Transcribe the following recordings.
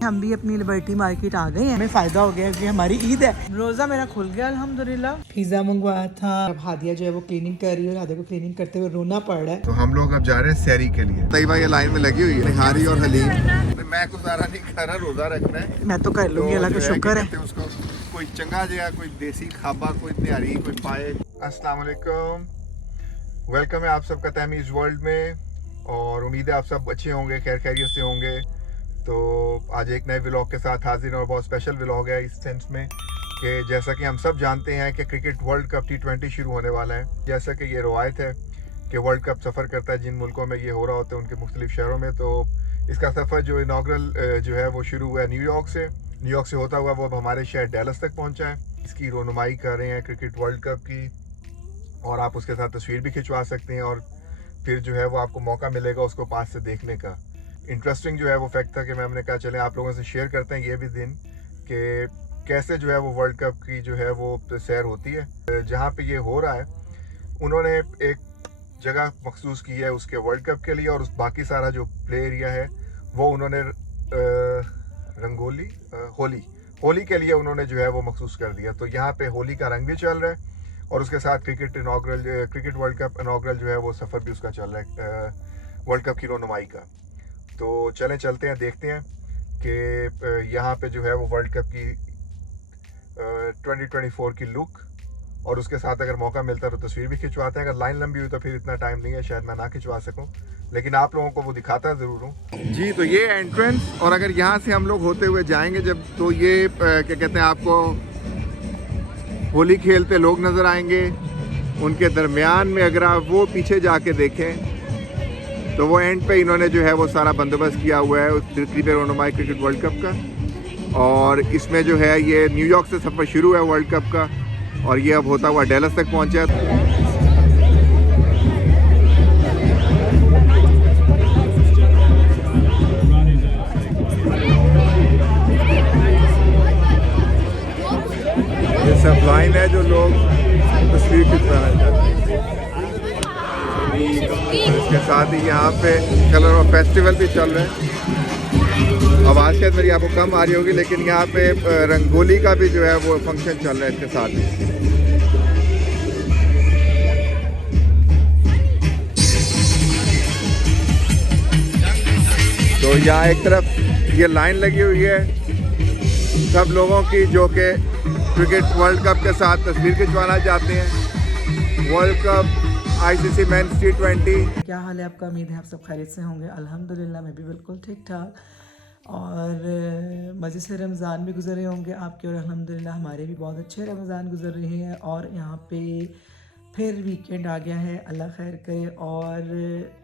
हम भी अपनी लिबर्टी मार्केट आ गए हैं। हमें फायदा हो गया कि हमारी ईद है। रोजा मेरा खुल गया अल्हम्दुलिल्लाह। पिज्जा मंगवाया था। अब हादिया जो है वो क्लीनिंग कर रही है और हादिया को क्लीनिंग करते हुए रोना पड़ रहा है। तो हम लोग अब जा रहे हैं सैरी के लिए। तैयबा ये लाइन में लगी हुई है, निहारी और हलीम। मैं गुजारा नहीं कर रहा, रोजा रखना है। मैं तो कर लूंगी, अल्लाह का शुक्र है। उसको कोई चंगा जगह, कोई देसी खाबा, कोई निहारी, कोई पाए। अस्सलाम वालेकुम, वेलकम है आप सबका तहमीज़ वर्ल्ड में। और उम्मीद है आप सब अच्छे होंगे, खैर खैरियत से होंगे। तो आज एक नए व्लॉग के साथ हाजिर और बहुत स्पेशल व्लॉग है इस सेंस में कि जैसा कि हम सब जानते हैं कि क्रिकेट वर्ल्ड कप T20 शुरू होने वाला है। जैसा कि ये रवायत है कि वर्ल्ड कप सफ़र करता है जिन मुल्कों में ये हो रहा होता है उनके मुख्तलिफ शहरों में। तो इसका सफ़र जो इनाग्रल जो है वो शुरू हुआ है न्यूयॉर्क से होता हुआ वो अब हमारे शहर डैलस तक पहुँचा है। इसकी रोनुमाई कर रहे हैं क्रिकेट वर्ल्ड कप की, और आप उसके साथ तस्वीर भी खिंचवा सकते हैं और फिर जो है वो आपको मौका मिलेगा उसको पास से देखने का। इंटरेस्टिंग जो है वो फैक्ट था कि हमने कहा चलें आप लोगों से शेयर करते हैं ये भी दिन कि कैसे जो है वो वर्ल्ड कप की जो है वो सैर होती है। जहाँ पे ये हो रहा है उन्होंने एक जगह मखसूस की है उसके वर्ल्ड कप के लिए, और उस बाकी सारा जो प्ले एरिया है वो उन्होंने होली के लिए उन्होंने जो है वो मखसूस कर दिया। तो यहाँ पे होली का रंग भी चल रहा है और उसके साथ क्रिकेट वर्ल्ड कप इनाग्रल जो है वो सफ़र भी उसका चल रहा है वर्ल्ड कप की रोनुमाई का। तो चलते हैं, देखते हैं कि यहाँ पे जो है वो वर्ल्ड कप की 2024 की लुक, और उसके साथ अगर मौका मिलता है तो तस्वीर भी खिंचवाते हैं। अगर लाइन लंबी हुई तो फिर इतना टाइम नहीं है, शायद मैं ना खिंचवा सकूं, लेकिन आप लोगों को वो दिखाता ज़रूर हूँ जी। तो ये एंट्रेंस, और अगर यहाँ से हम लोग होते हुए जाएंगे जब, तो ये क्या कहते हैं, आपको होली खेलते लोग नज़र आएंगे। उनके दरमियान में अगर आप वो पीछे जाके देखें तो वो एंड पे इन्होंने जो है वो सारा बंदोबस्त किया हुआ है क्रिकेट रोनुमाई क्रिकेट वर्ल्ड कप का। और इसमें जो है ये न्यूयॉर्क से सफ़र शुरू है वर्ल्ड कप का, और ये अब होता हुआ डैलस तक पहुंचा है। ये सब लाइन है जो लोग तस्वीर खिंचवाना चाहते हैं। इसके साथ ही यहाँ पे कलर ऑफ फेस्टिवल भी चल रहे हैं। आवाज़ शायद मेरी आपको कम आ रही होगी, लेकिन यहाँ पे रंगोली का भी जो है वो फंक्शन चल रहा है इसके साथ ही। तो यहाँ एक तरफ ये लाइन लगी हुई है सब लोगों की जो कि क्रिकेट वर्ल्ड कप के साथ तस्वीर खिंचवाना चाहते हैं। World cup ICC men's T20। क्या हाल है आपका? उम्मीद है आप सब खैरियत से होंगे। अल्हम्दुलिल्लाह मैं भी बिल्कुल ठीक ठाक, और मज़े से रमज़ान भी गुजर रहे होंगे आपके, और अल्हम्दुलिल्लाह हमारे भी बहुत अच्छे रमज़ान गुजर रहे हैं। और यहाँ पे फिर वीकेंड आ गया है, अल्लाह खैर करे। और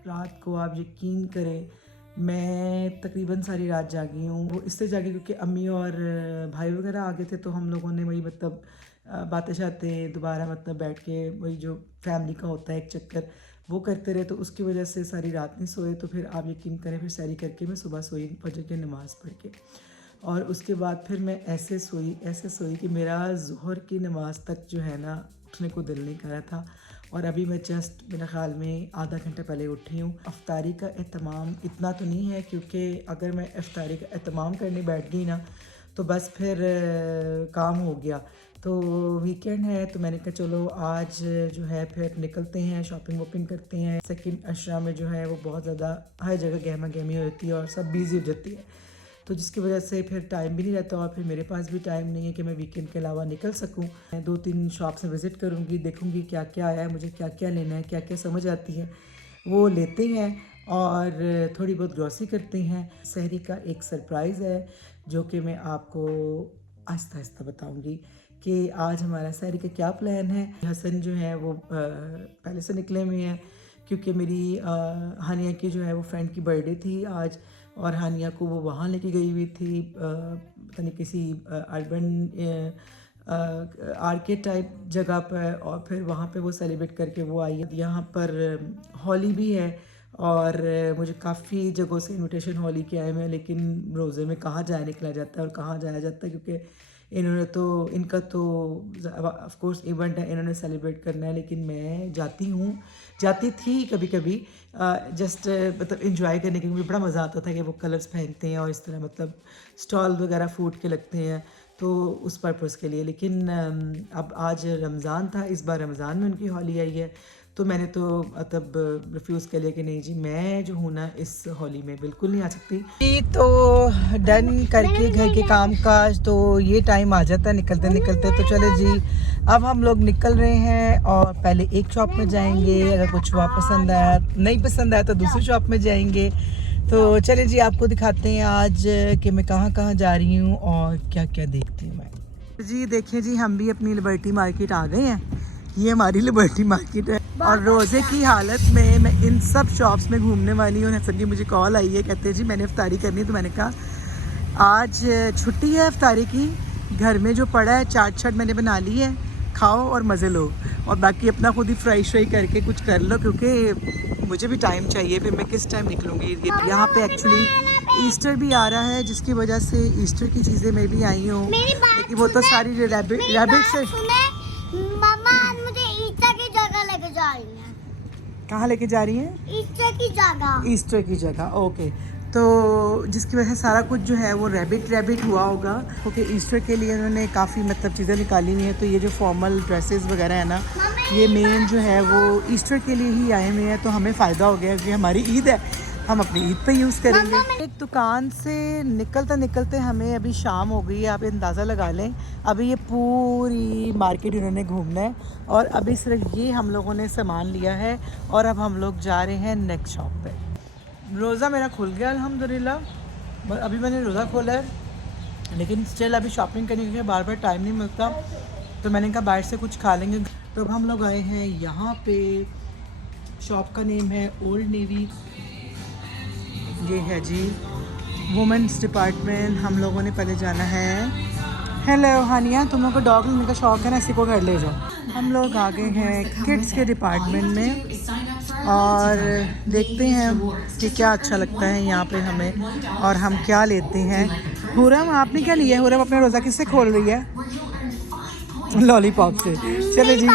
रात को आप यकीन करें मैं तकरीबन सारी रात जागी हूँ। वो इससे जागी क्योंकि अम्मी और भाई वगैरह आ गए थे, तो हम लोगों ने वही मतलब बातें शातें दोबारा मतलब बैठ के वही जो फैमिली का होता है एक चक्कर वो करते रहे, तो उसकी वजह से सारी रात नहीं सोए। तो फिर आप यकीन करें फिर सैरी करके मैं सुबह सोई फजर की नमाज़ पढ़ के, और उसके बाद फिर मैं ऐसे सोई कि मेरा ज़ोहर की नमाज़ तक जो है ना उठने को दिल नहीं कर रहा था। और अभी मैं जस्ट मेरे ख़्याल में आधा घंटा पहले उठी हूँ। अफ्तारी का एहतमाम इतना तो नहीं है, क्योंकि अगर मैं अफ्तारी का एहतमाम करने बैठ गई ना तो बस फिर काम हो गया। तो वीकेंड है तो मैंने कहा चलो आज जो है फिर निकलते हैं, शॉपिंग वॉपिंग करते हैं। सेकंड अशरा में जो है वो बहुत ज़्यादा हर जगह गहमा गहमी होती है और सब बिज़ी हो जाती है, तो जिसकी वजह से फिर टाइम भी नहीं रहता, और फिर मेरे पास भी टाइम नहीं है कि मैं वीकेंड के अलावा निकल सकूं। मैं 2-3 शॉप से विज़िट करूंगी, देखूंगी क्या क्या आया है, मुझे क्या क्या लेना है, क्या क्या समझ आती है वो लेते हैं, और थोड़ी बहुत ग्रॉसरी करते हैं। सहरी का एक सरप्राइज़ है जो कि मैं आपको आहिस्ता आहिस्ता बताऊँगी कि आज हमारा सहरी का क्या प्लान है। हसन जो है वो पहले से निकले हुए हैं, क्योंकि मेरी हानिया की जो है वो फ्रेंड की बर्थडे थी आज, और हानिया को वो वहाँ लेके गई हुई थी पता नहीं किसी अर्बन आर्केड टाइप जगह पर, और फिर वहाँ पे वो सेलिब्रेट करके वो आई है। यहाँ पर होली भी है, और मुझे काफ़ी जगहों से इनविटेशन होली के आए हुए हैं, लेकिन रोज़े में कहाँ जाया निकला जाता है और कहाँ जाया जाता है, क्योंकि इन्होंने तो इनका तो ऑफ कोर्स इवेंट है, इन्होंने सेलिब्रेट करना है, लेकिन मैं जाती थी कभी कभी जस्ट मतलब इंजॉय करने के लिए। मुझे बड़ा मज़ा आता था कि वो कलर्स पहनते हैं और इस तरह मतलब स्टॉल वगैरह फूड के लगते हैं, तो उस पर्पज़ के लिए। लेकिन अब आज रमज़ान था, इस बार रमज़ान में उनकी होली आई है, तो मैंने तो तब रिफ्यूज़ कर लिया कि नहीं जी, मैं जो हूँ ना इस होली में बिल्कुल नहीं आ सकती। जी तो डन करके घर के काम काज, तो ये टाइम आ जाता है निकलते निकलते। तो चले जी, अब हम लोग निकल रहे हैं और पहले एक शॉप में जाएंगे, अगर कुछ वहाँ पसंद आया, नहीं पसंद आया तो दूसरी शॉप में जाएंगे। तो चले जी, आपको दिखाते हैं आज कि मैं कहाँ कहाँ जा रही हूँ और क्या क्या देखती हूँ मैं। जी देखिए जी, हम भी अपनी लिबर्टी मार्केट आ गए हैं। ये हमारी लिबर्टी मार्केट है और रोज़े की हालत में मैं इन सब शॉप्स में घूमने वाली हूँ। हसन की मुझे कॉल आई है, कहते हैं जी मैंने इफ्तारी करनी है, तो मैंने कहा आज छुट्टी है इफ्तारी की, घर में जो पड़ा है चाट शाट मैंने बना ली है, खाओ और मज़े लो, और बाकी अपना खुद ही फ्राई श्राई करके कुछ कर लो, क्योंकि मुझे भी टाइम चाहिए, फिर मैं किस टाइम निकलूँगी। यहाँ पे एक्चुअली ईस्टर भी आ रहा है, जिसकी वजह से ईस्टर की चीज़ें मैं भी आई हूँ, लेकिन वो तो सारी रैबिट से। कहाँ लेके जा रही हैं? ईस्टर की जगह ओके। तो जिसकी वजह से सारा कुछ जो है वो रैबिट हुआ होगा, क्योंकि ईस्टर के लिए उन्होंने काफ़ी मतलब चीज़ें निकाली हुई हैं। तो ये जो फॉर्मल ड्रेसेस वगैरह है ना, ये मेन जो है वो ईस्टर के लिए ही आए हुए हैं। तो हमें फ़ायदा हो गया कि हमारी ईद है, हम अपनी ईद पे यूज़ करेंगे। एक दुकान से निकलते निकलते हमें अभी शाम हो गई है, आप अंदाज़ा लगा लें। अभी ये पूरी मार्केट इन्होंने घूमना है और अभी सिर्फ ये हम लोगों ने सामान लिया है और अब हम लोग जा रहे हैं नेक्स्ट शॉप पे। रोज़ा मेरा खुल गया अल्हम्दुलिल्लाह, अभी मैंने रोज़ा खोला है, लेकिन स्टिल अभी शॉपिंग करने के लिए बार बार टाइम नहीं मिलता, तो मैंने कहा बाहर से कुछ खा लेंगे। तो अब हम लोग आए हैं यहाँ पे, शॉप का नेम है ओल्ड नेवी। ये है जी वुमेंस डिपार्टमेंट। हम लोगों ने पहले जाना है। हेलो हानिया, तुम लोग को डॉग लेने का शौक़ है ना, इसी को घर ले जाओ। हम लोग आ गए हैं किड्स के डिपार्टमेंट में और देखते हैं कि क्या अच्छा लगता है यहाँ पे हमें और हम क्या लेते हैं। हुरम आपने क्या लिया है? हुरम अपना रोज़ा किससे खोल रही है? लॉलीपॉप से। चले जी,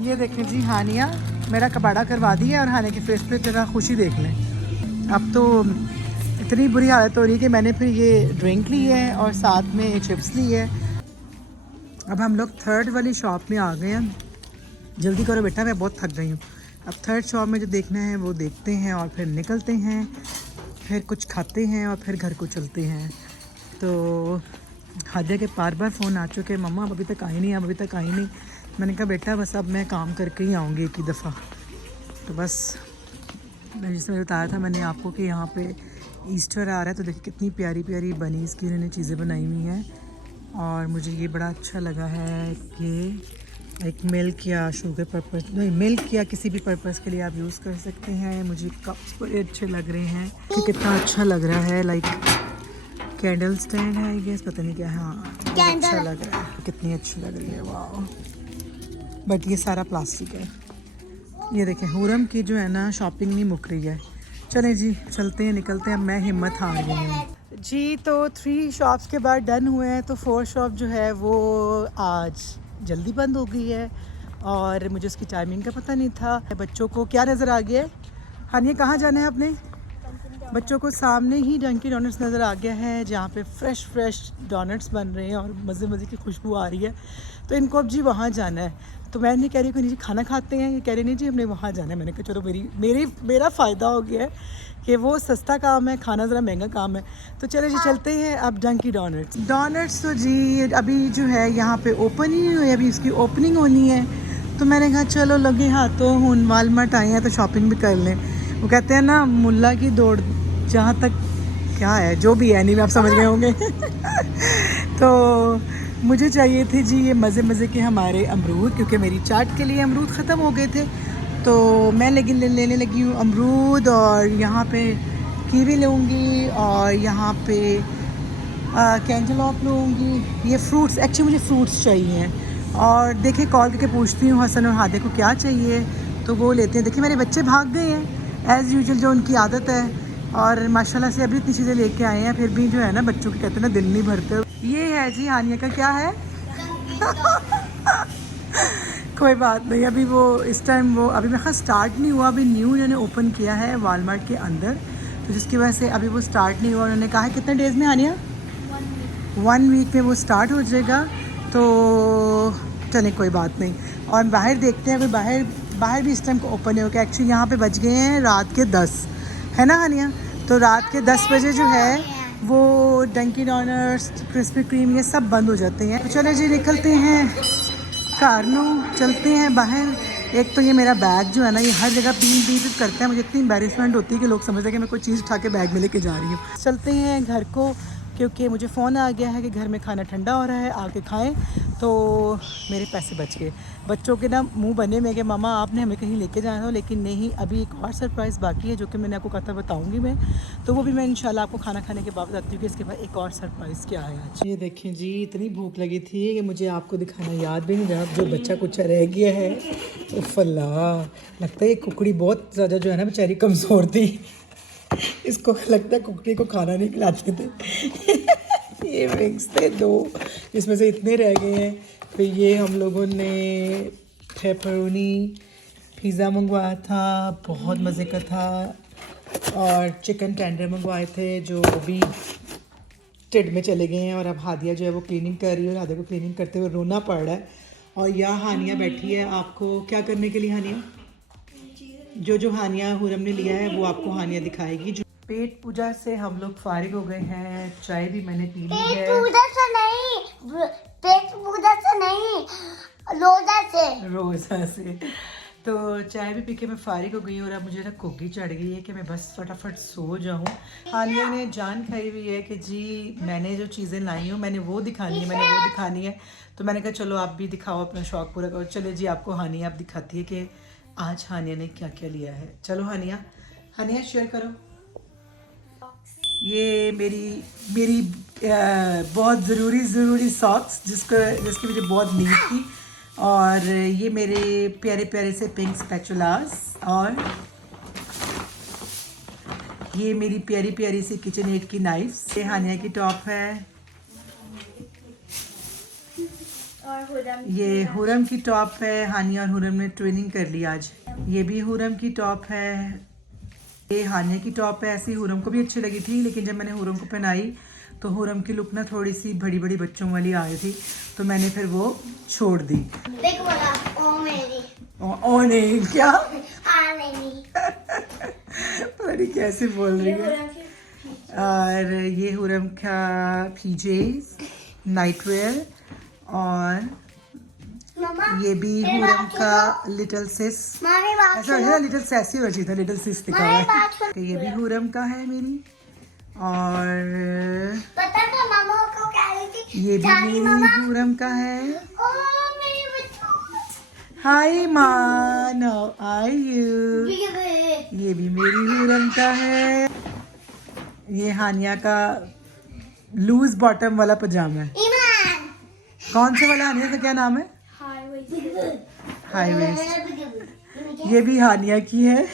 ये देखें जी हानिया मेरा कबाड़ा करवा दिया और हानिया के फेस पे जरा खुशी देख लें। अब तो इतनी बुरी हालत हो रही है कि मैंने फिर ये ड्रिंक ली है और साथ में चिप्स ली है। अब हम लोग थर्ड वाली शॉप में आ गए हैं। जल्दी करो बेटा, मैं बहुत थक गई हूँ। अब थर्ड शॉप में जो देखना है वो देखते हैं और फिर निकलते हैं, फिर कुछ खाते हैं और फिर घर को चलते हैं। तो हादिया के बार बार फ़ोन आ चुके हैं, मम्मा अभी तक आई नहीं, अभी तक आई नहीं। मैंने कहा बेटा बस अब मैं काम करके ही आऊँगी एक ही दफ़ा। तो बस मैं जिसमें बताया था मैंने आपको कि यहाँ पे ईस्टर आ रहा है, तो देखिए कितनी प्यारी प्यारी बनीज़ की इन्होंने चीज़ें बनाई हुई हैं और मुझे ये बड़ा अच्छा लगा है कि एक मिल्क या शुगर पर्पज़, नहीं मिल्क या किसी भी पर्पज़ के लिए आप यूज़ कर सकते हैं। मुझे कप्स बड़े अच्छे लग रहे हैं कि कितना अच्छा लग रहा है, लाइक कैंडल स्टैंड है आई गेस, पता नहीं क्या है। हाँ अच्छा लग रहा है, कितनी अच्छी लग रही है, वाह। बट ये सारा प्लास्टिक है। ये देखें हुरम की जो है ना शॉपिंग नहीं मुक रही है। चलें जी चलते हैं, निकलते हैं। अब मैं हिम्मत हार गई हूँ जी। तो 3 शॉप्स के बाद डन हुए हैं, तो 4th शॉप जो है वो आज जल्दी बंद हो गई है और मुझे उसकी टाइमिंग का पता नहीं था। बच्चों को क्या नज़र आ गया है? हानिया कहाँ जाना है अपने बच्चों को? सामने ही डंकी डोनट्स नज़र आ गया है, जहाँ पे फ्रेश डोनट्स बन रहे हैं और मज़े मज़े की खुशबू आ रही है। तो इनको अब जी वहाँ जाना है। तो मैं नहीं कह रही कि नहीं जी खाना खाते हैं, ये कह रही नहीं जी हमने वहाँ जाना है। मैंने कहा चलो मेरा फ़ायदा हो गया है कि वो सस्ता काम है, खाना ज़रा महंगा काम है। तो चले जी चलते हैं अब डंकी डोनट्स। तो जी अभी जो है यहाँ पे ओपन ही हुई है, अभी इसकी ओपनिंग होनी है। तो मैंने कहा चलो लगे हाथों हुन वालमार्ट आए हैं तो शॉपिंग भी कर लें। वो कहते हैं ना मुल्ला की दौड़ जहाँ तक क्या है, जो भी है नहीं मैं आप समझ गए होंगे। तो मुझे चाहिए थे जी ये मज़े के हमारे अमरूद, क्योंकि मेरी चाट के लिए अमरूद ख़त्म हो गए थे। तो मैं लेने लगी हूँ अमरूद और यहाँ पे कीवी लूँगी और यहाँ पे कैंटलॉप लूँगी। ये फ्रूट्स, एक्चुअली मुझे फ्रूट्स चाहिए और देखिए कॉल करके पूछती हूँ हसन और हादे को क्या चाहिए, तो वो लेते हैं। देखिए मेरे बच्चे भाग गए हैं एज़ यूजुअल, जो उनकी आदत है और माशाल्लाह से अभी इतनी चीज़ें लेके आए हैं, फिर भी जो है ना बच्चों के कहते हैं ना दिल नहीं भरते। ये है जी हानिया का, क्या है कोई बात नहीं, अभी वो इस टाइम वो अभी मेरे ख्याल स्टार्ट नहीं हुआ, अभी न्यू इन्होंने ओपन किया है वालमार्ट के अंदर, तो जिसकी वजह से अभी वो स्टार्ट नहीं हुआ। उन्होंने कहा है कितने डेज़ में हानिया, 1 वीक में वो स्टार्ट हो जाएगा। तो चलें कोई बात नहीं, और बाहर देखते हैं, अभी बाहर भी इस टाइम को ओपन हो गया। एक्चुअली यहाँ पे बज गए हैं रात के 10, है ना हानिया, तो रात के 10 बजे जो है वो डंकी डोनट्स, क्रिस्पी क्रीम ये सब बंद हो जाते हैं। तो चले जी निकलते हैं कारनू, चलते हैं बाहर। एक तो ये मेरा बैग जो है ना, ये हर जगह पीट करता है, मुझे इतनी एम्बेरसमेंट होती है कि लोग समझते हैं कि मैं कोई चीज़ उठा के बैग में लेके जा रही हूँ। चलते हैं घर को, क्योंकि मुझे फ़ोन आ गया है कि घर में खाना ठंडा हो रहा है, आके खाएं। तो मेरे पैसे बच गए। बच्चों के ना मुंह बने में कि मामा आपने हमें कहीं लेके जाना हो, लेकिन नहीं, अभी एक और सरप्राइज़ बाकी है जो कि मैंने आपको कहा था बताऊंगी मैं, तो वो भी मैं इंशाल्लाह आपको खाना खाने के बाद बताती हूँ कि इसके बाद एक और सरप्राइज़ क्या है आज। ये देखें जी, इतनी भूख लगी थी कि मुझे आपको दिखाना याद भी नहीं रहा, जो बच्चा कुछ रह गया है। उफ़ अल्लाह, लगता है ये कुकड़ी बहुत ज़्यादा जो है ना बेचारी कमज़ोर थी, इसको लगता है कुकड़ी को खाना नहीं खिलाते थे ये विंग्स थे 2 जिसमें से इतने रह गए हैं। फिर ये हम लोगों ने पेपरोनी पिज़्ज़ा मंगवाया था, बहुत मज़े का था, और चिकन टेंडर मंगवाए थे जो भी टिड में चले गए हैं। और अब हादिया जो है वो क्लीनिंग कर रही है, और हादिया को क्लीनिंग करते हुए रोना पड़ रहा है। और यहाँ हानिया बैठी है आपको क्या करने के लिए, हानिया जो हानिया हुरम ने लिया है वो आपको हानिया दिखाएगी। जो पेट पूजा से हम लोग फारिग हो गए हैं, चाय भी मैंने पी ली है। पेट पूजा से नहीं, रोजा से। तो चाय भी पी के मैं फारिग हो गई हूँ, और अब मुझे ना कोगी चढ़ गई है कि मैं बस फटाफट सो जाऊँ। हानिया ने जान खाई हुई है कि जी मैंने जो चीज़ें लाई हूँ मैंने वो दिखानी है, तो मैंने कहा चलो आप भी दिखाओ, अपना शौक़ पूरा करो। चले जी, आपको हानिया आप दिखाती है कि आज हानिया ने क्या क्या लिया है। चलो हानिया शेयर करो। ये मेरी बहुत ज़रूरी सॉक्स जिसकी मुझे बहुत नीड थी, और ये मेरे प्यारे प्यारे से पिंक स्पैचुलास, और ये मेरी प्यारी प्यारी सी किचन एड की नाइफ्स। ये हानिया की टॉप है, और ये हुरम की टॉप है। हानिया और हुरम ने ट्रेनिंग कर ली आज। ये भी हुरम की टॉप है, ये हानिया की टॉप है। ऐसी हुरम को भी अच्छी लगी थी, लेकिन जब मैंने हुरम को पहनाई तो हुरम की लुक ना थोड़ी सी बड़ी बड़ी बच्चों वाली आ रही थी, तो मैंने फिर वो छोड़ दी। देख बोला ओ मेरी, ओ नहीं, क्या नहीं पता नहीं कैसे बोल रही है। और ये हुरम का पीजेस नाइट वेयर, और मम्मा ये भी हुरम का लिटिल सिस, मामी बात ऐसा है लिटिल सैसी हो था, लिटिल सिस दिखा हुआ है। तो ये भी हुरम का है मेरी, और पता था मामा को कह रही थी ये भी मेरी हुरम का है। ओ मेरी बच्चू, हाय मान, हाउ आर यू। ये भी मेरी हुरम का है। ये हानिया का लूज बॉटम वाला पजामा है। ईमान कौन से वाला, हानिया का क्या नाम है, हाई वेस्ट। ये भी हानिया की है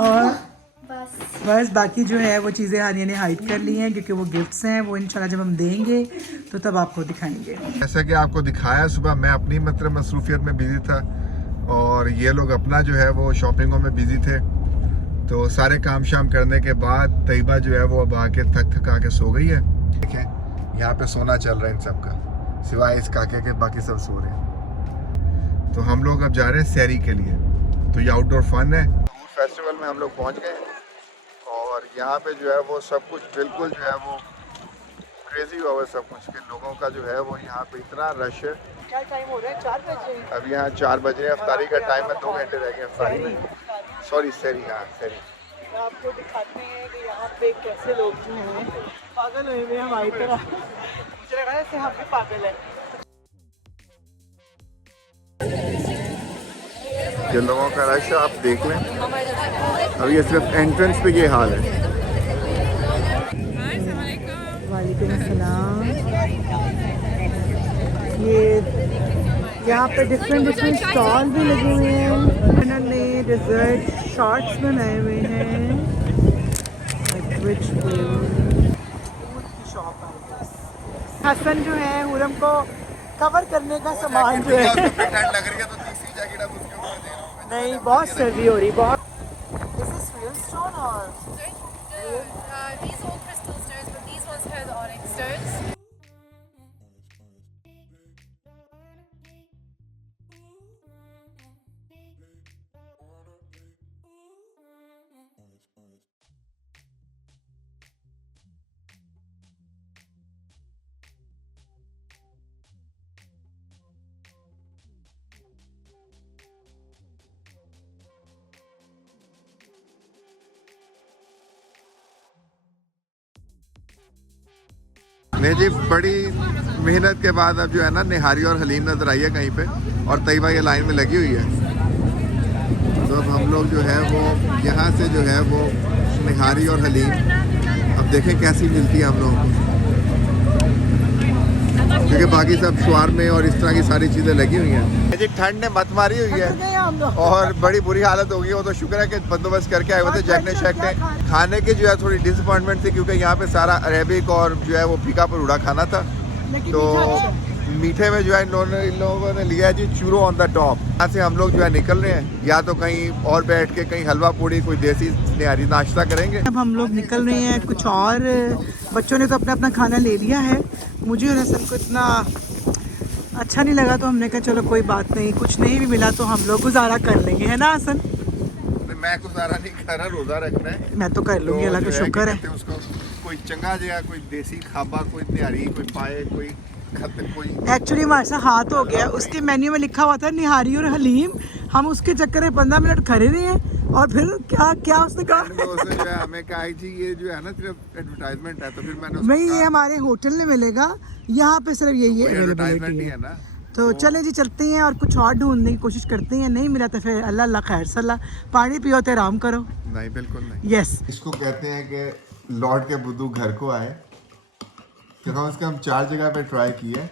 और बस बाकी जो है वो चीज़ें हानिया ने हाइड कर ली हैं, क्योंकि वो गिफ्ट्स हैं, वो इंशाल्लाह जब हम देंगे तो तब आपको दिखाएंगे। जैसा कि आपको दिखाया, सुबह मैं अपनी मतलब मसरूफियत में बिजी था, और ये लोग अपना जो है वो शॉपिंगों में बिजी थे। तो सारे काम शाम करने के बाद तैयबा जो है वो अब आके थका के सो गई है। देखें यहाँ पे सोना चल रहा है इन सब का, सिवाय इस काके के बाकी सब सो रहे हैं। तो हम लोग अब जा रहे हैं सैरी के लिए। तो ये आउटडोर फन है। फेस्टिवल में हम लोग पहुँच गए, और यहाँ पे जो है वो सब कुछ बिल्कुल जो है वो क्रेजी हुआ है सब कुछ के लोगों का जो है वो यहाँ पे इतना रश है। क्या टाइम हो रहा है, 4 बजे। अब यहाँ 4 बज रहे हैं, अफ्तारी का टाइम है, 2 घंटे रह गए अफ्तारी में। सॉरी सैरी, हाँ सैरी। आपको दिखाते हैं कि यहाँ पे कैसे लोग जो हैं पागल हुए हैं हमारी तरह। मुझे लगा जैसे हम भी पागल हैं। ये लोगों का रश आप देख लें। अब ये सिर्फ एंट्रेंस पे ये हाल है। वालेकुम अस्सलाम। ये यहाँ पे डिफरेंट स्टॉल भी लगे हुए हैं। ने के जेड शॉर्ट्स बनाए हुए हैं, रिच की शॉप है। हसन जो है हुरम को कवर करने का सामान जो है लग रही है तो तीसरी जैकेट अब उसके ऊपर दे रहा हूं मैं। नहीं, बहुत सर्दी हो रही बहुत। Is this real stone or? These all crystal stones, but these ones here the onyx stones. नहीं जी, बड़ी मेहनत के बाद अब जो है ना निहारी और हलीम नजर आई है कहीं पे, और तैयबा ये लाइन में लगी हुई है। तो अब हम लोग जो है वो यहाँ से जो है वो निहारी और हलीम अब देखें कैसी मिलती है हम लोगों को, क्योंकि बाकी सब शुआर में और इस तरह की सारी चीज़ें लगी हुई हैं। जी ठंड ने मत मारी हुई है और बड़ी बुरी हालत हो गई। वो तो शुक्र है कि बंदोबस्त करके आए हुए थे जैक ने शेक ने। खाने की जो है थोड़ी डिसअपॉइंटमेंट थी, क्योंकि यहाँ पे सारा अरेबिक और जो है वो फीका परूड़ा खाना था। तो मीठे में जो है इन लोगों ने लिया है जी चूरो ऑन द टॉप। यहाँ से हम लोग जो है निकल रहे हैं, या तो कहीं और बैठ के कहीं हलवा पूड़ी कोई देसी निहारी नाश्ता करेंगे। अब हम लोग निकल रहे हैं कुछ और। बच्चों ने तो अपना अपना खाना ले लिया है, मुझे और हसन को इतना अच्छा नहीं लगा, तो हमने कहा चलो कोई बात नहीं, कुछ नहीं भी मिला तो हम लोग गुजारा कर लेंगे, है ना हसन? मैं गुजारा नहीं कर रहा, रोजा रखना है। मैं तो कर लूँगी, अल्लाह का शुक्र है। उसको कोई चंगा जगह, कोई देसी खाबा, कोई निहारी, कोई पाए, कोई कोई एक्चुअली हमारे साथ हाथ हो गया, उसके मेन्यू में लिखा हुआ था निहारी और हलीम। हम उसके चक्कर में 15 मिनट खड़े रहे हैं, और फिर क्या क्या उसने कहा हमें कहा जी ये जो है ना सिर्फ एडवर्टाइजमेंट है, तो फिर मैंने नहीं, ये हमारे होटल में मिलेगा, यहाँ पे सिर्फ यही अवेलेबिलिटी है। ना। तो चले जी चलते हैं और कुछ और ढूंढने की कोशिश करते हैं, नहीं मिला तो फिर अल्लाह अल्लाह खैर सल्ला, पानी पियो तो आराम करो। नहीं बिल्कुल नहीं। यस, इसको कहते हैं कि लौट के बुद्धू घर को आए। तो कम से कम 4 जगह पे ट्राई किए,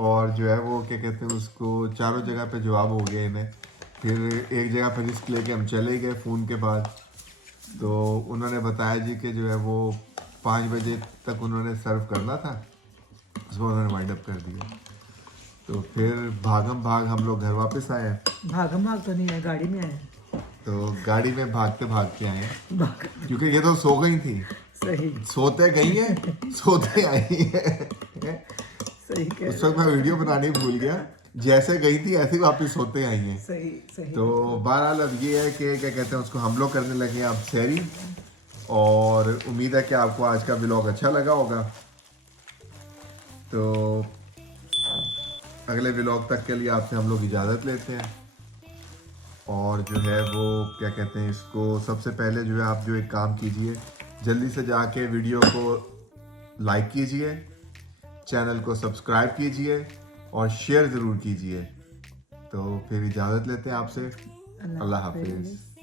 और जो है वो क्या कहते हैं उसको, चारों जगह पे जवाब हो गया इन्हें। फिर एक जगह पर रिस्क लेके हम चले गए फ़ोन के बाद, तो उन्होंने बताया जी कि जो है वो 5 बजे तक उन्होंने सर्व करना था, उसको उन्होंने वाइंड अप कर दिया। तो फिर भागम भाग हम लोग घर वापस आए। भागम भाग तो नहीं है, गाड़ी में आए, तो गाड़ी में भागते भागते आए, क्योंकि ये तो सो गई थी। सही सोते गई है, सोते आई है। सही कह उस वक्त मैं वीडियो बनाने भूल गया, जैसे गई थी ऐसे ही वापस सोते आई हैं। सही सही। तो बहरहाल अब ये है कि क्या कहते हैं उसको, हम लोग करने लगे हैं अब सैरी, और उम्मीद है कि आपको आज का व्लॉग अच्छा लगा होगा। तो अगले व्लॉग तक के लिए आपसे हम लोग इजाज़त लेते हैं, और जो है वो क्या कहते हैं इसको, सबसे पहले जो है आप जो एक काम कीजिए, जल्दी से जाके वीडियो को लाइक कीजिए, चैनल को सब्सक्राइब कीजिए और शेयर ज़रूर कीजिए। तो फिर इजाज़त लेते हैं आपसे, अल्लाह हाफिज़।